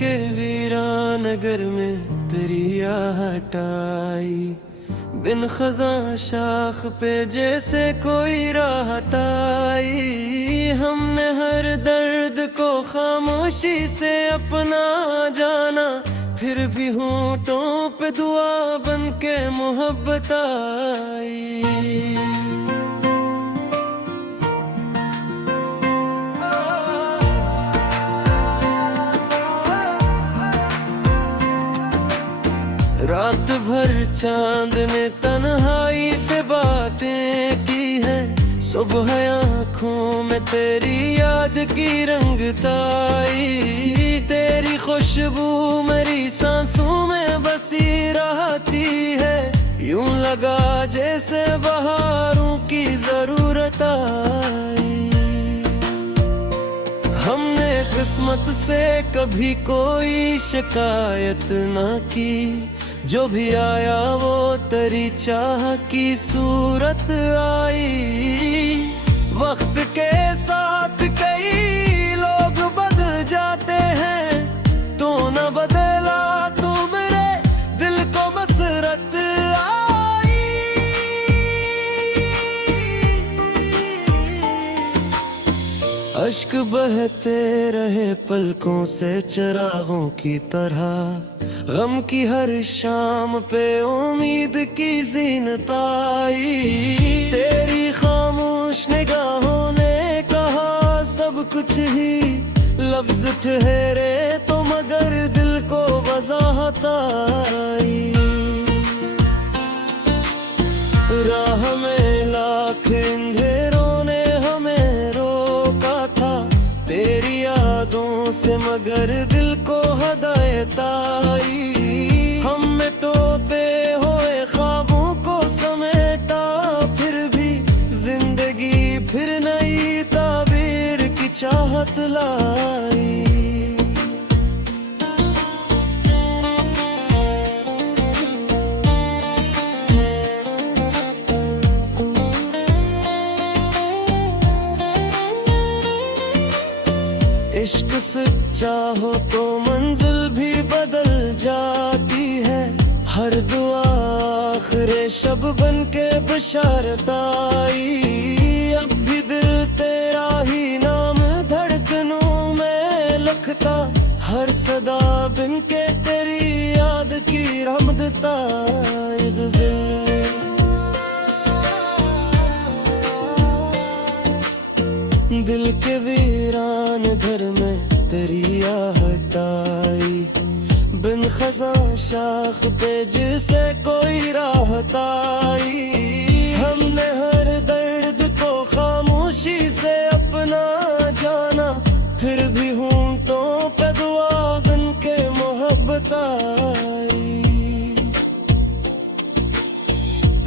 के वीरान नगर में तेरी आहट आई, बिन खज़ां शाख पे जैसे कोई राहत आई। हमने हर दर्द को खामोशी से अपना जाना, फिर भी होंठों पे दुआ बन के मोहब्बत आई। रात भर चांद ने तन्हाई से बातें की है, सुबह आँखों में तेरी याद की रंगताई। तेरी खुशबू मेरी सांसों में बसी रहती है, यूं लगा जैसे बहारों की जरूरत आई। हमने किस्मत से कभी कोई शिकायत ना की, जो भी आया वो तेरी चाह की सूरत आई। वक्त के साथ कई लोग बदल जाते हैं, तो न बदला तो मेरे दिल को मसरत आई। अश्क बहते रहे पलकों से चिरागों की तरह, गम की हर शाम पे उम्मीद की ज़ीनत आई। तेरी खामोश निगाहों ने कहा सब कुछ ही, लफ्ज ठहरे तो मगर दिल को वजाहत आई। राह में लाख अंधेरों ने हमें रोका था, तेरी यादों से मगर दिल को हदायत आई। हमने तोते हुए ख्वाबों को समेटा, फिर भी जिंदगी फिर नई ताबीर की चाहत लाई। इश्क सच्चा हो तो मंजिल भी बदल जाती है, हर दुआ आखिरे शब बन के बशारत आई। अब भी दिल तेरा ही नाम धड़कनों में लखता, हर सदा बिन के तेरी याद की रहमत आई। दिल के वीरान घर में तेरी आहट आई, बिन खज़ां शाख पे जिसे कोई राहत आई। हमने हर दर्द को खामोशी से अपना जाना, फिर भी होंठों पे दुआ बन के मोहब्बत आई।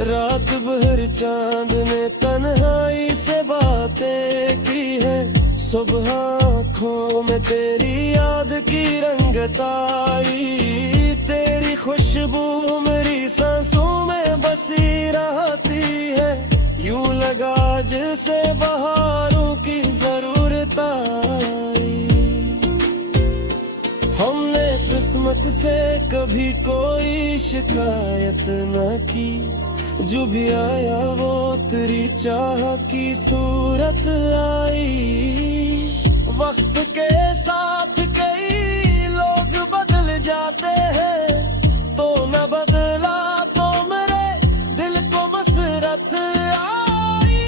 रात भर चांद ने तन्हाई से बातें की है, सुबह आँखों में तेरी याद की रंगत आई। तेरी खुशबू मेरी सांसों में बसी रहती है, यूं लगा जैसे बहारों की जरूरत आई। हमने किस्मत से कभी कोई शिकायत न की, जो भी आया वो तेरी चाह की सूरत आई। वक्त के साथ कई लोग बदल जाते हैं, तो न बदला तो मेरे दिल को मसरत आई।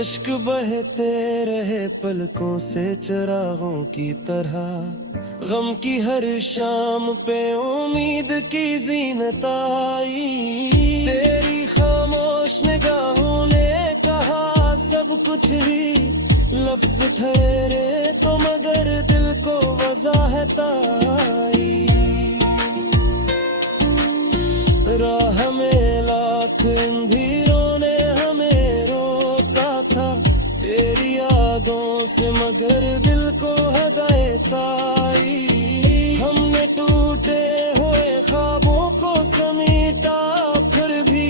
इश्क बहते रहे पलकों से चिरागों की तरह, गम की हर शाम पे उम्मीद की ज़ीनत आई। तेरी खामोश निगाहों ने कहा सब कुछ ही, लफ्ज ठहरे तो मगर दिल को वजाहत आई। राह में लाख अंधेरों ने हमें रोका था, तेरी यादों से मगर दिल को हदायत आई। हमने टूटे हुए ख्वाबों को समेटा, फिर भी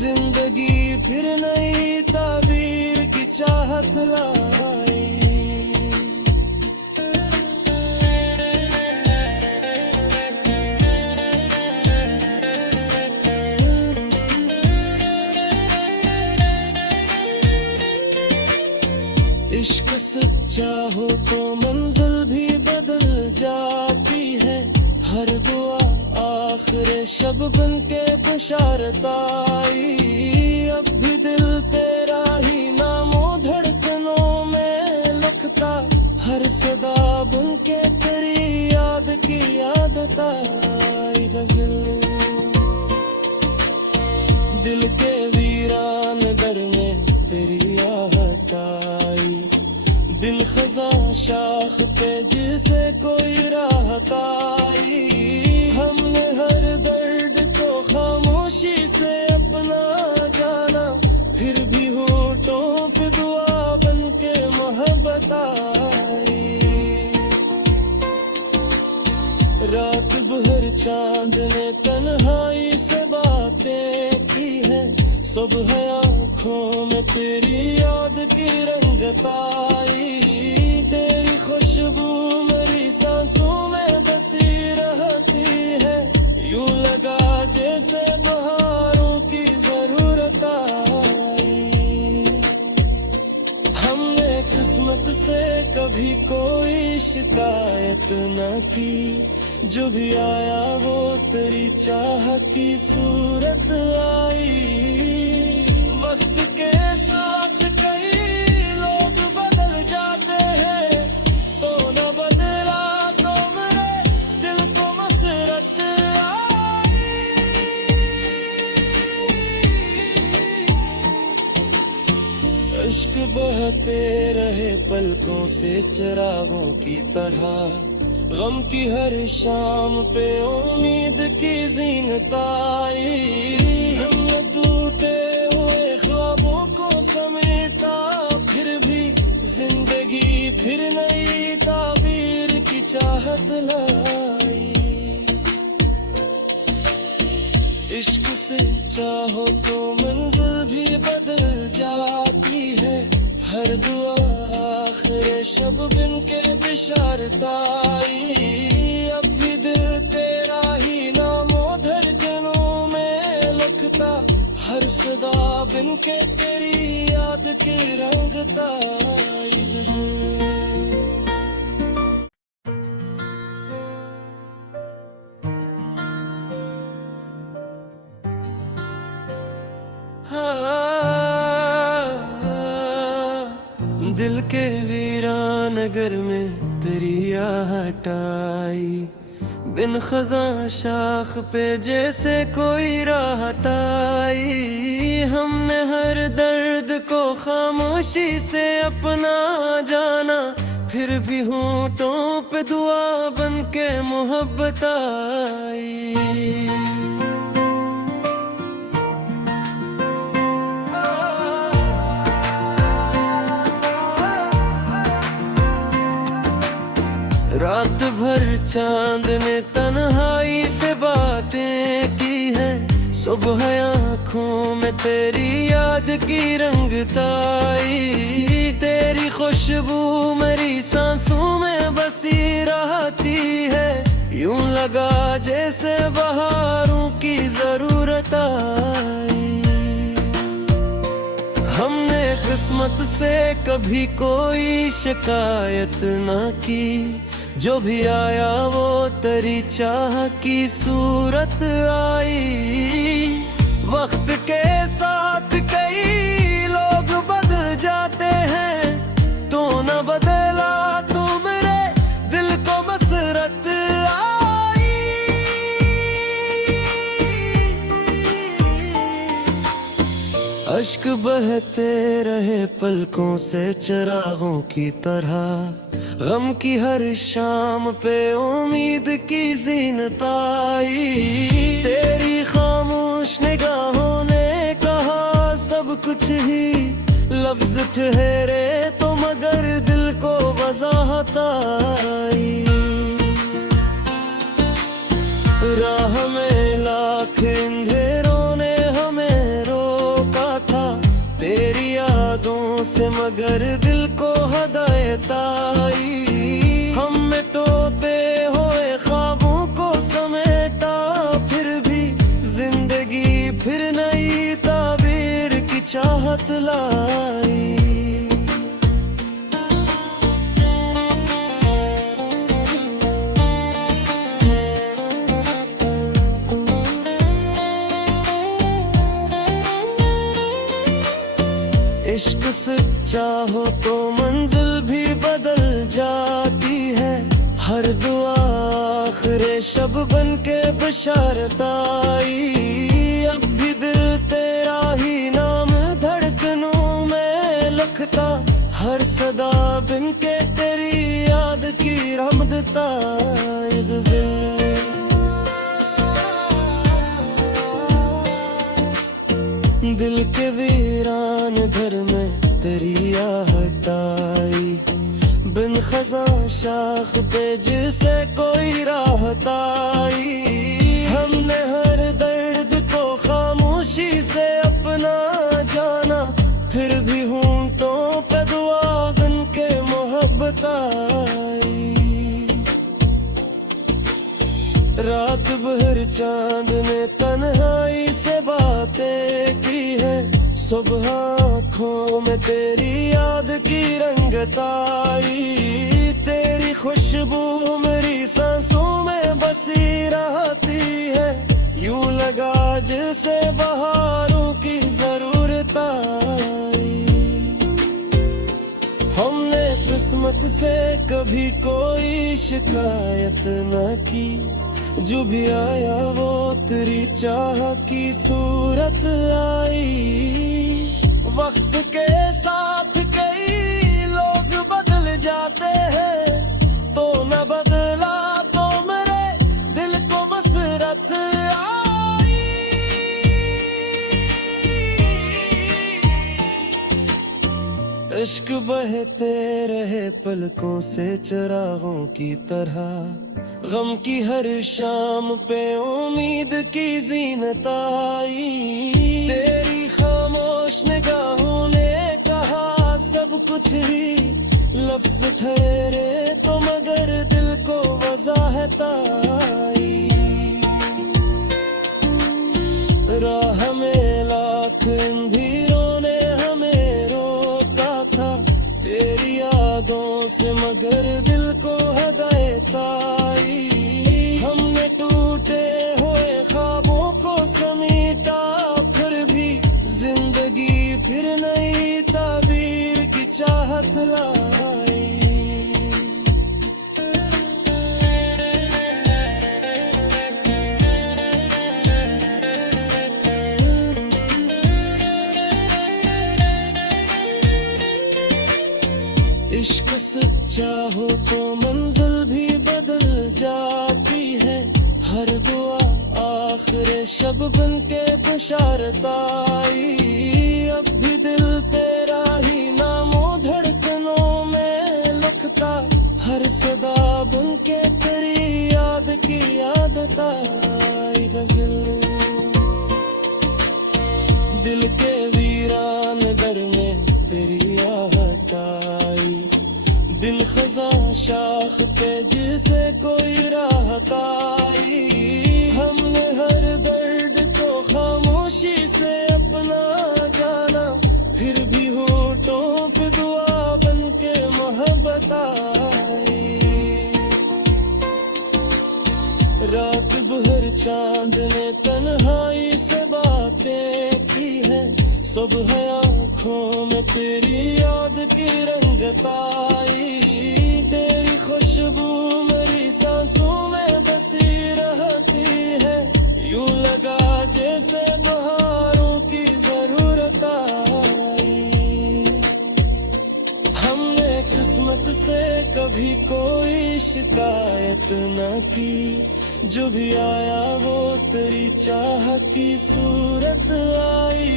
जिंदगी फिर नई ताबीर की चाहत ला। मंजिल भी बदल जाती है, हर दुआ आखिर शब बन के बशारत आई। अब भी दिल तेरा ही नामो धड़कनों में लिखता, हर सदा बन के तेरी याद की आदत आई। गजल दिल के वीरान दर में तेरी आहट आई, बिन खजा शाख पे जिसे कोई राहत आई। हमने हर दर्द को खामोशी से अपना जाना, फिर भी होठों पे दुआ बन के मोहब्बत आई। रात भर चांद ने तन्हाई से बातें की है, सुबह आँखों में तेरी याद की रंगत आई। तेरी खुशबू मेरी सांसों में बसी रहती है, यूं लगा जैसे बहारों की जरूरत आई। हमने किस्मत से कभी कोई शिकायत न की, जो भी आया वो तेरी चाह की सूरत आई। वक्त के साथ कई लोग बदल जाते हैं, तो न बदला तो मेरे दिल को मसरत आई। इश्क बहते रहे पलकों से चिरागों की तरह, गम की हर शाम पे उम्मीद की ज़ीनत आई। हमने टूटे हुए ख्वाबों को समेटा, फिर भी जिंदगी फिर नई ताबीर की चाहत लाई। इश्क से चाहो तो मंजिल भी बदल जाती है, हर दुआ आखिर शब बिन के बिशारत आई। अब भी दिल तेरा ही नामो धड़कनों में लिखता, हर सदा बिन के तेरी याद के रंगता आई। दिल के वीरान नगर में तेरी आहट आई, बिन खजा शाख पे जैसे कोई राहत आई। हमने हर दर्द को खामोशी से अपना जाना, फिर भी होठों पे दुआ बन के मोहब्बत आई। रात भर चांद ने तन्हाई से बातें की है, सुबह आँखों में तेरी याद की रंगत आई। तेरी खुशबू मेरी सांसों में बसी रहती है, यूं लगा जैसे बहारों की जरूरत आई। हमने किस्मत से कभी कोई शिकायत ना की, जो भी आया वो तेरी चाह की सूरत आई। वक्त के साथ कई लोग बदल जाते हैं, तो न बदला तो मेरे दिल को मसरत आई। अश्क बहते रहे पलकों से चिरागों की तरह, गम की हर शाम पे उम्मीद की ज़ीनत आई। तेरी खामोश निगाहों ने कहा सब कुछ ही, लफ्ज ठहरे तो मगर दिल को वजाहत आई। राह में लाख अंधेरों ने हमें रोका था, तेरी यादों से मगर दिल को हदायत आई। हमने तोते हुए ख्वाबों को समेटा, फिर भी जिंदगी फिर नई ताबीर की चाहत लाई। चाहो तो मंजिल भी बदल जाती है, हर दुआ आखिरे शब बन के बशारत आई। अब भी दिल तेरा ही नाम धड़कनों में लखता, हर सदा बिन के तेरी याद की रहमदता। दिल के वीरान घर में तेरी आहट आई, बिन खजा शाख पे जिसे कोई राहत आई। हमने हर दर्द को खामोशी से अपना जाना, फिर भी होंठों पे दुआ बन के मोहब्बत आई। रात भर चांद ने तन्हाई से बातें की है, सुबह आँखों में तेरी याद की रंगत आई। तेरी खुशबू मेरी सांसों में बसी रहती है, यूं लगा जैसे बहारों की जरूरत आई। हमने किस्मत से कभी कोई शिकायत न की, जो भी आया वो तेरी चाह की सूरत आई। वक्त के साथ कई लोग बदल जाते हैं, तो न बदला तो मेरे दिल को मसरत आई। इश्क बहते रहे पलकों से चरागों की तरह, गम की हर शाम पे उम्मीद की जीनत आई। तेरी खामोश निगाहों ने कहा सब कुछ ही, लफ्ज ठहरे तो मगर दिल को वजाहत आई। राह में लाख अंधेरों ने हमें रोका था, तेरी यादों से मगर दिल को हदायत आई। हमने टूटे हुए ख्वाबों को समेटा, फिर भी जिंदगी फिर नई ताबीर की चाहत लाई। इश्क सच्चा हो तो मंजिल भी बदल जाती है, हर दुआ आखिरे शब बन के बशारत आई। अब भी दिल तेरा ही नामो धड़कनों में लखता, हर सदा बन के तेरी याद की आदत आई। गज़ल दिल के वीरान दर में तेरी आहट आई, बिन खजा शाख पे जिसे कोई राहत आई। हमने हर दर्द को खामोशी से अपना जाना, फिर भी होठों पे दुआ बन के मोहब्बत आई। रात भर चांद ने तन्हाई से बातें की है, सुबह आँखों में तेरी याद की रंगत आई। तेरी खुशबू मेरी सांसों में बसी रहती है, यूं लगा जैसे बहारों की जरूरत आई। हमने किस्मत से कभी कोई शिकायत न की, जो भी आया वो तेरी चाह की सूरत आई।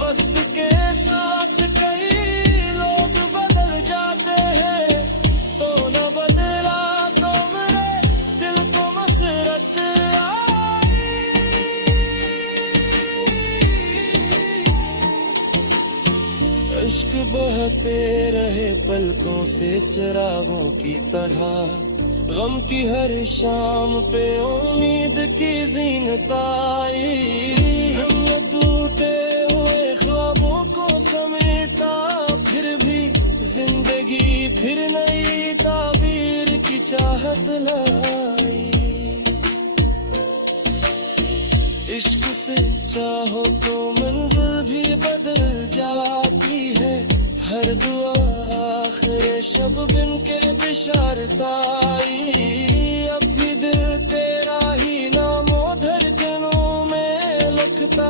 वक्त के साथ कई लोग बदल जाते हैं, तो न बदला तो मेरे दिल को मसरत आई। इश्क बहते रहे पलकों से चिरागों की तरह, गम की हर शाम पे उम्मीद की जीनत आई। हमने टूटे हुए ख्वाबों को समेटा, फिर भी जिंदगी फिर नई ताबीर की चाहत लाई। इश्क से चाहो तो मंजिल भी बदल जाती है। हर दुआ आखिर शब बिन के बिशारताई। अब भी दिल तेरा ही नामो धड़कनों में लखता।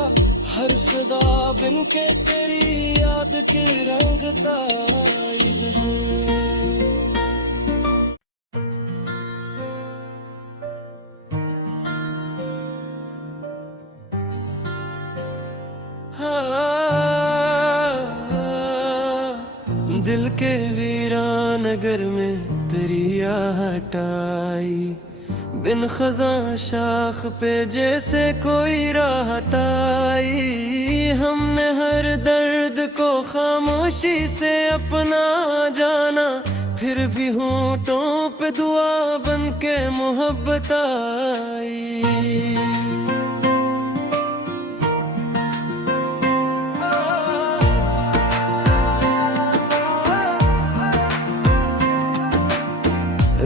हर सदा बिन के तेरी याद के रंगता ये गज़ल। दिल के वीरान नगर में तेरी आहट आई। बिन खज़ां शाख पे जैसे कोई राहत आई। हमने हर दर्द को खामोशी से अपना जाना। फिर भी होंठों पे दुआ बन के मोहब्बत आई।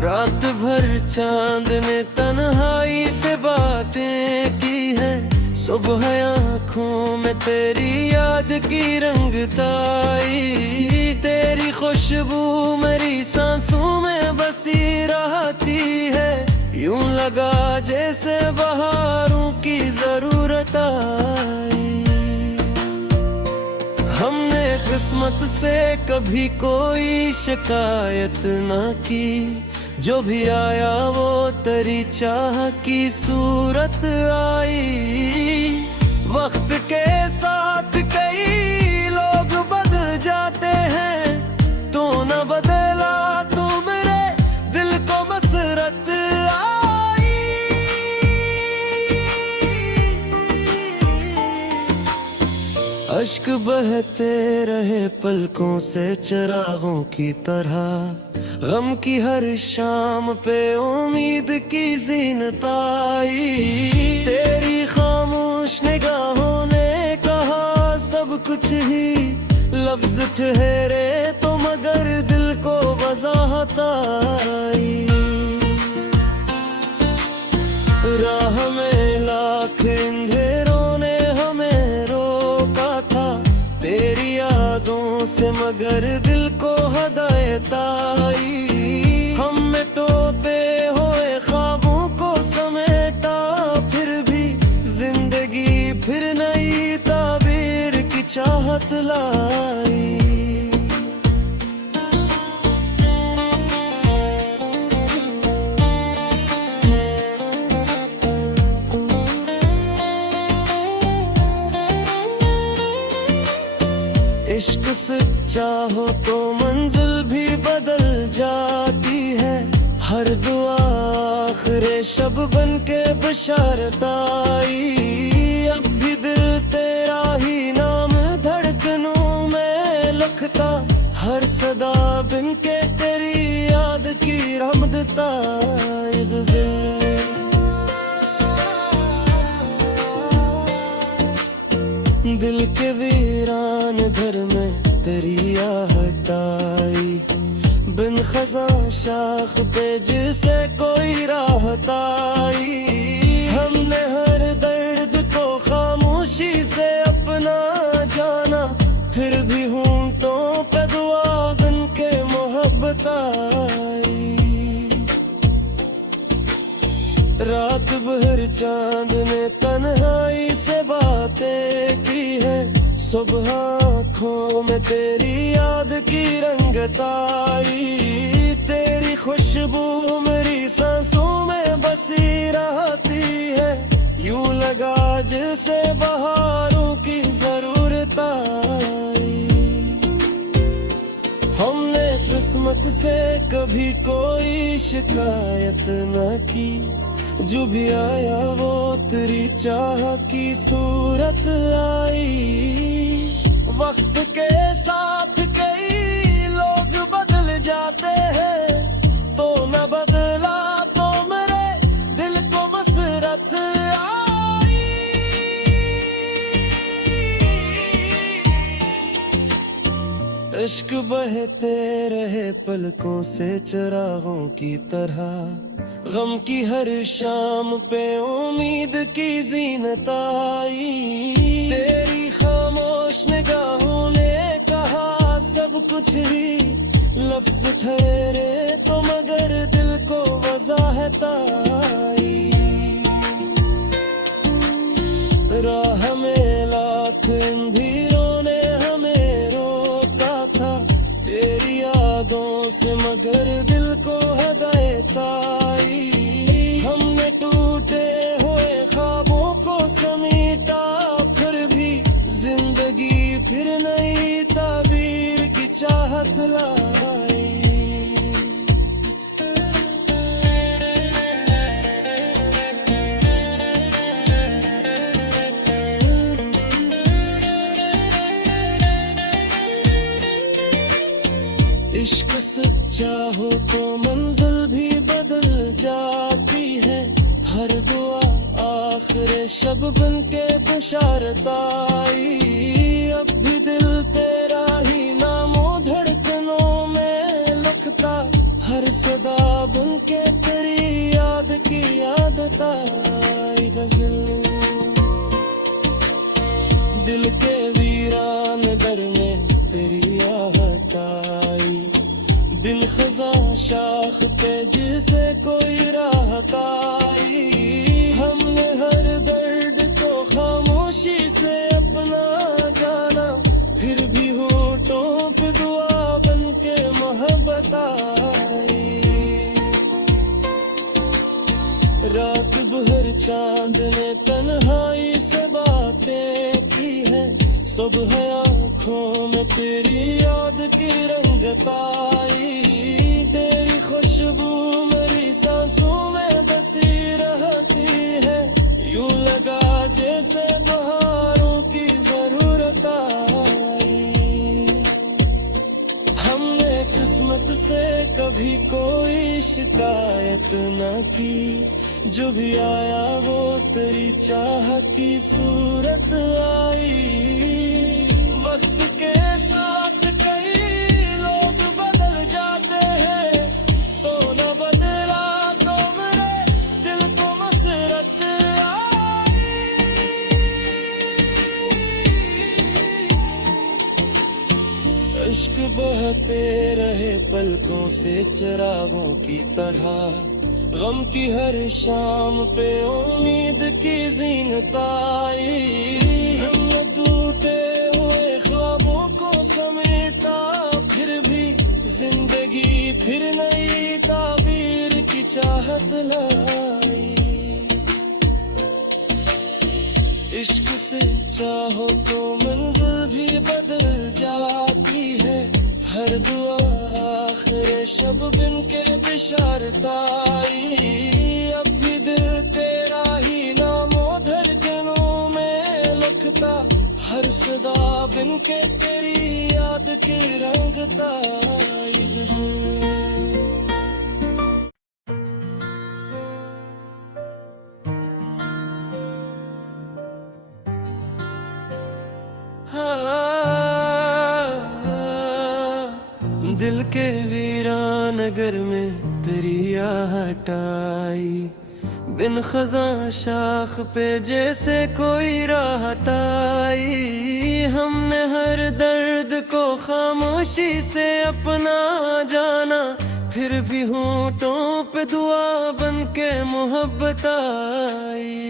रात भर चांद ने तन्हाई से बातें की है। सुबह आँखों में तेरी याद की रंगताई। तेरी खुशबू मेरी सांसों में बसी रहती है। यूं लगा जैसे बहारों की जरूरत आई। हमने किस्मत से कभी कोई शिकायत ना की। जो भी आया वो तेरी चाह की सूरत आई। वक्त के साथ कई लोग बदल जाते हैं। तो न बदला तो मेरे दिल को मसरत आई। अश्क बहते रहे पलकों से चिरागों की तरह। गम की हर शाम पे उम्मीद की ज़ीनत आई। तेरी खामोश निगाहों ने कहा सब कुछ ही। लफ्ज ठहरे तो मगर दिल को वजाहत आई। राह में लाख अंधेरों ने हमें रोका था। तेरी यादों से मगर दिल को हदायत आई। हमने तोते हुए ख्वाबों को समेटा। फिर भी जिंदगी फिर नई ताबीर की चाहत लाई। इश्क सच्चा हो तो मंजिल भी बदल जाती है। हर दुआ आखिर शब बन के बिशारत आई। अब भी दिल तेरा ही नाम धड़कनों में लखता। हर सदा बिन के तेरी याद की रहमत ये गज़ल। दिल के वीरान घर में तेरी आहट आई। बिन खज़ां शाख पे जिसे कोई राहत आई। हमने हर दर्द को खामोशी से अपना जाना। फिर भी होंठों पे दुआ बन के मोहब्बत आई। रात भर चांद ने तन्हाई से बातें की है। सुबह आँखों में तेरी याद की रंगत आई। तेरी खुशबू मेरी सांसों में बसी रहती है। यूं लगा जैसे बहारों की जरूरत आई। हमने किस्मत से कभी कोई शिकायत न की। जो भी आया वो तेरी चाह की सूरत आई। वक्त के साथ कई लोग बदल जाते हैं। तो न बदला तो मेरे दिल को मसरत आई। इश्क बहते रहे पलकों से चरागों की तरह, गम की हर शाम पे उम्मीद की ज़ीनत आई। तेरी खामोश निगाहों ने कहा सब कुछ ही, लफ्ज ठहरे तो मगर दिल को वजाहत आई। राह में लाख अंधेरों ने हमें रोका था, तेरी यादों से मगर दिल को हदायत आई। हमने टूटे हुए ख्वाबों को समेटा, फिर भी जिंदगी फिर नई ताबीर की चाहत लाई। इश्क सच्चा हो तो मंजिल भी बदल जाती है, हर दुआ आखिर शब बन के बशारत आई। अब भी दिल तेरा ही नामो धड़कनों में लिखता, हर सदा बन के तेरी याद की आदत आई। गज़ल दिल के वीरान दर में तेरी आहट आई, बिन खज़ा शाख पे जिसे कोई राहत आई। हमने हर दर्द को खामोशी से अपना जाना, फिर भी होठों पे दुआ बन के मोहब्बत आई। रात भर चांद ने तन्हाई से बातें की है, सुबह आँखों में तेरी याद की रंगत आई। तेरी खुशबू मेरी सांसों में बसी रहती है, यूं लगा जैसे बहारों की जरूरत आई। हमने किस्मत से कभी कोई शिकायत न की, जो भी आया वो तेरी चाह की सूरत आई। वक्त के साथ कई लोग बदल जाते हैं, तो न बदला तो मेरे दिल को मसरत आई। इश्क बहते रहे पलकों से चरागों की तरह, गम की हर शाम पे उम्मीद की ज़ीनत आई। हमने टूटे हुए ख्वाबों को समेटा, फिर भी जिंदगी फिर नई ताबीर की चाहत लाई। इश्क से चाहो तो मंजिल भी बदल जाती है, हर दुआ आखिर शब बिन के बिशारत आई। अब भी दिल तेरा ही नामो धड़कनों में लिखता, हर सदा बिन के तेरी याद की रंगता आई। दिल के वीरान नगर में तेरी आहट आई, बिन खज़ा शाख पे जैसे कोई राहत आई। हमने हर दर्द को खामोशी से अपना जाना, फिर भी होठों पे दुआ बन के मोहब्बत आई।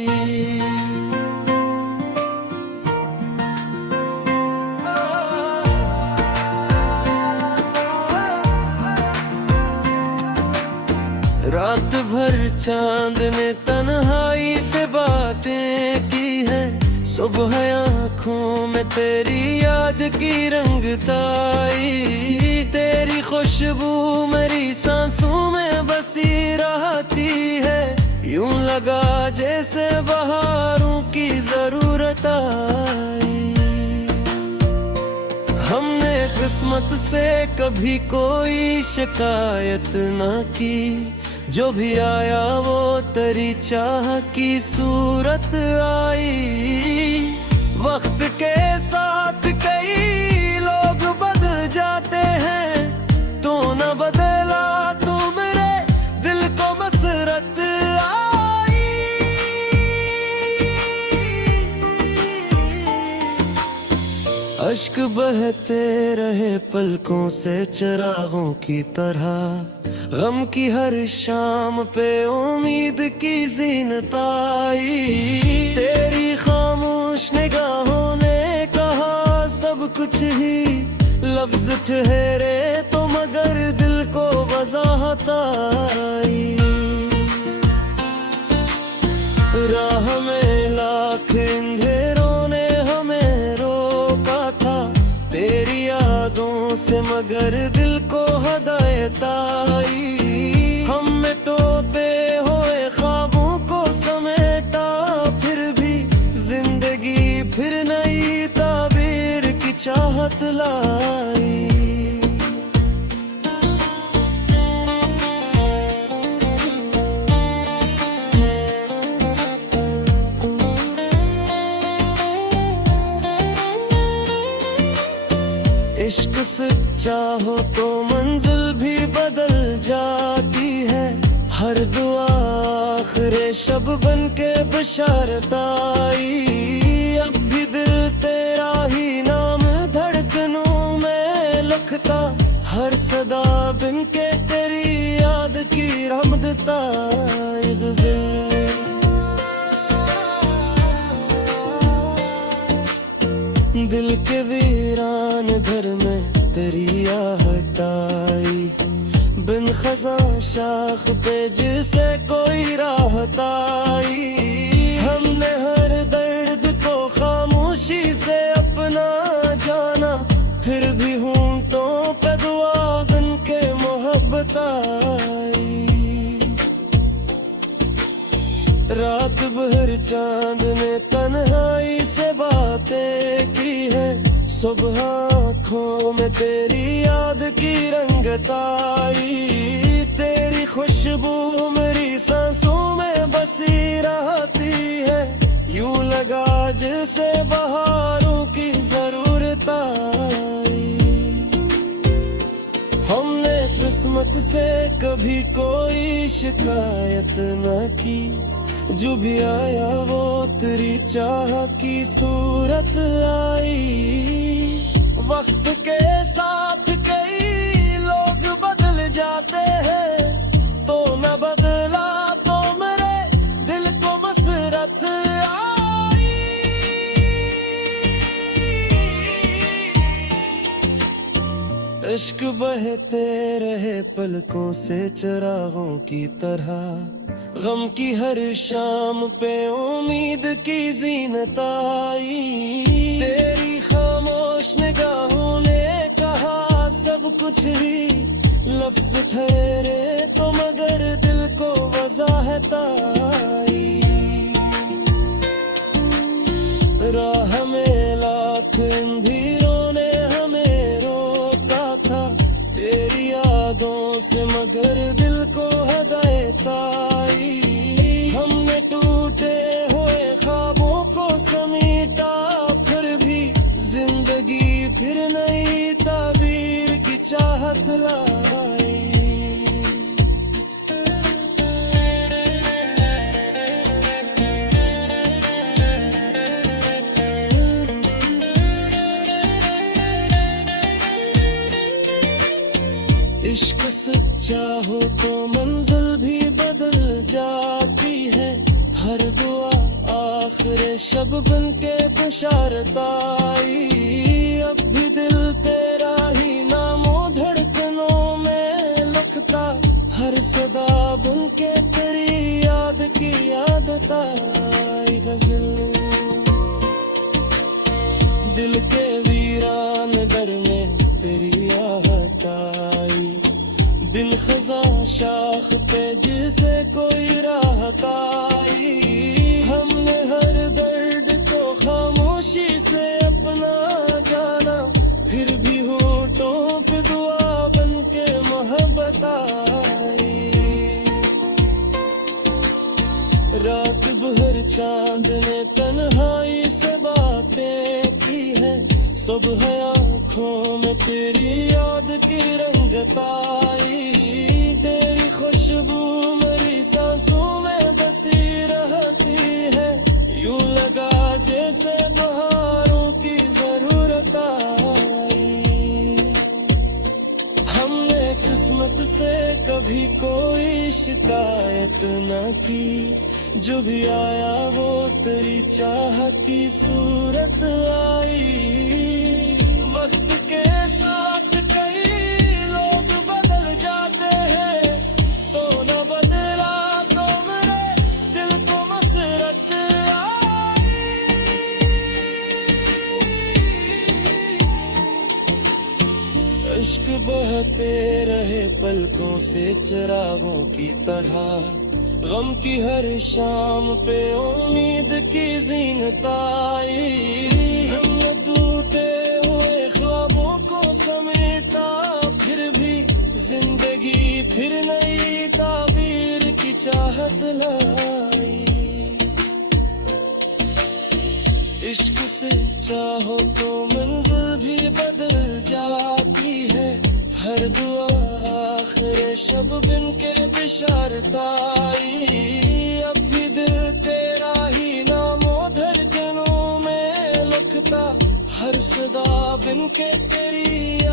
रात भर चांद ने तन्हाई से बातें की है, सुबह आँखों में तेरी याद की रंगत आई। तेरी खुशबू मेरी सांसों में बसी रहती है, यूं लगा जैसे बहारों की जरूरत आई। हमने किस्मत से कभी कोई शिकायत ना की, जो भी आया वो तेरी चाह की सूरत आई। वक्त के साथ कई लोग बदल जाते इश्क बहते रहे पलकों से चिरागों की तरह, गम की हर शाम पे उम्मीद की ज़ीनत आई। तेरी खामोश निगाहों ने कहा सब कुछ ही, लफ्ज ठहरे तो मगर दिल को वजाहत आई। राह में लाख अंधेरों ने हमें रोका था, तेरी यादों से मगर दिल को हदायत आई। हम मिटोते हुए ख्वाबों को समेटा, फिर भी जिंदगी फिर नई ताबीर की चाहत लाई। इश्क सच्चा हो तो मंजिल भी बदल जाती है, हर दुआ आखिरे शब बन के बशारत आई। अब भी दिल तेरा ही नाम धड़कनों में लिखता, हर सदा बिन के तेरी याद की रहमत आई। दिल के वीरान घर में तेरी आहट आई, बिन खजा शाख पे जिसे कोई राहत आई। हमने हर दर्द को खामोशी से अपना जाना, फिर भी होंठों पे दुआ बन के मोहब्बत आई। रात भर चांद ने तन्हाई से बातें की है, सुबह आँखों में तेरी याद की रंगत आई। तेरी खुशबू मेरी सांसों में बसी रहती है, यूं लगा जैसे बहारों की जरूरत आई। हमने किस्मत से कभी कोई शिकायत न की, जो भी आया वो तेरी चाह की सूरत आई। वक्त के साथ कई लोग बदल जाते हैं, तो न बदला तो मेरे दिल को मसरत आई। इश्क बहते रहे पलकों से चिरागों की तरह, गम की हर शाम पे उम्मीद की ज़ीनत आई। तेरी खामोश निगाहों ने कहा सब कुछ ही, लफ्ज ठहरे तो मगर दिल को वजाहत आई। राह में लाख अंधेरों ने हमें रोका था, तेरी यादों से मगर दिल को हदायत आई। हमने टूटे हुए ख्वाबों को समेटा, फिर भी जिंदगी फिर नई ताबीर की चाहत लाई। इश्क सच्चा हो तो मंजिल भी बदल जाती है, हर दुआ आखिरे शब बन के बशारत आई। अब भी दिल तेरा ही नामो धड़कनों में लिखता, हर सदा बन के तेरी याद की आदत आई। गजल दिल के वीरान दर में तेरी आहट आई, बिन खजा शाख पे जिसे कोई राहत आई। हमने हर दर्द को खामोशी से अपना जाना, फिर भी होठों पे दुआ बन के मोहब्बत आई। रात भर चांद ने तन्हाई से बातें की है, सुबह आँखों में तेरी याद की रंगत आई। तेरी खुशबू मेरी सांसों में बसी रहती है, यूं लगा जैसे बहारों की जरूरत आई। से कभी कोई शिकायत न की, जो भी आया वो तेरी चाह की सूरत आई। वक्त के साथ कई लोग बदल जाते हैं, तो न बदला तो मेरे दिल को मसरत आई। इश्क बहते रहे पलकों से चिरागों की तरह, गम की हर शाम पे उम्मीद की ज़ीनत आई। हमने टूटे हुए ख्वाबों को समेटा, फिर भी जिंदगी फिर नई ताबीर की चाहत लाई। इश्क से चाहो तो मंजिल भी बदल जाती है, हर दुआ आखिर शब बिन के बिशारत आई। अब भी दिल तेरा ही नामो धड़कनों में लिखता, हर सदा बिन के तेरी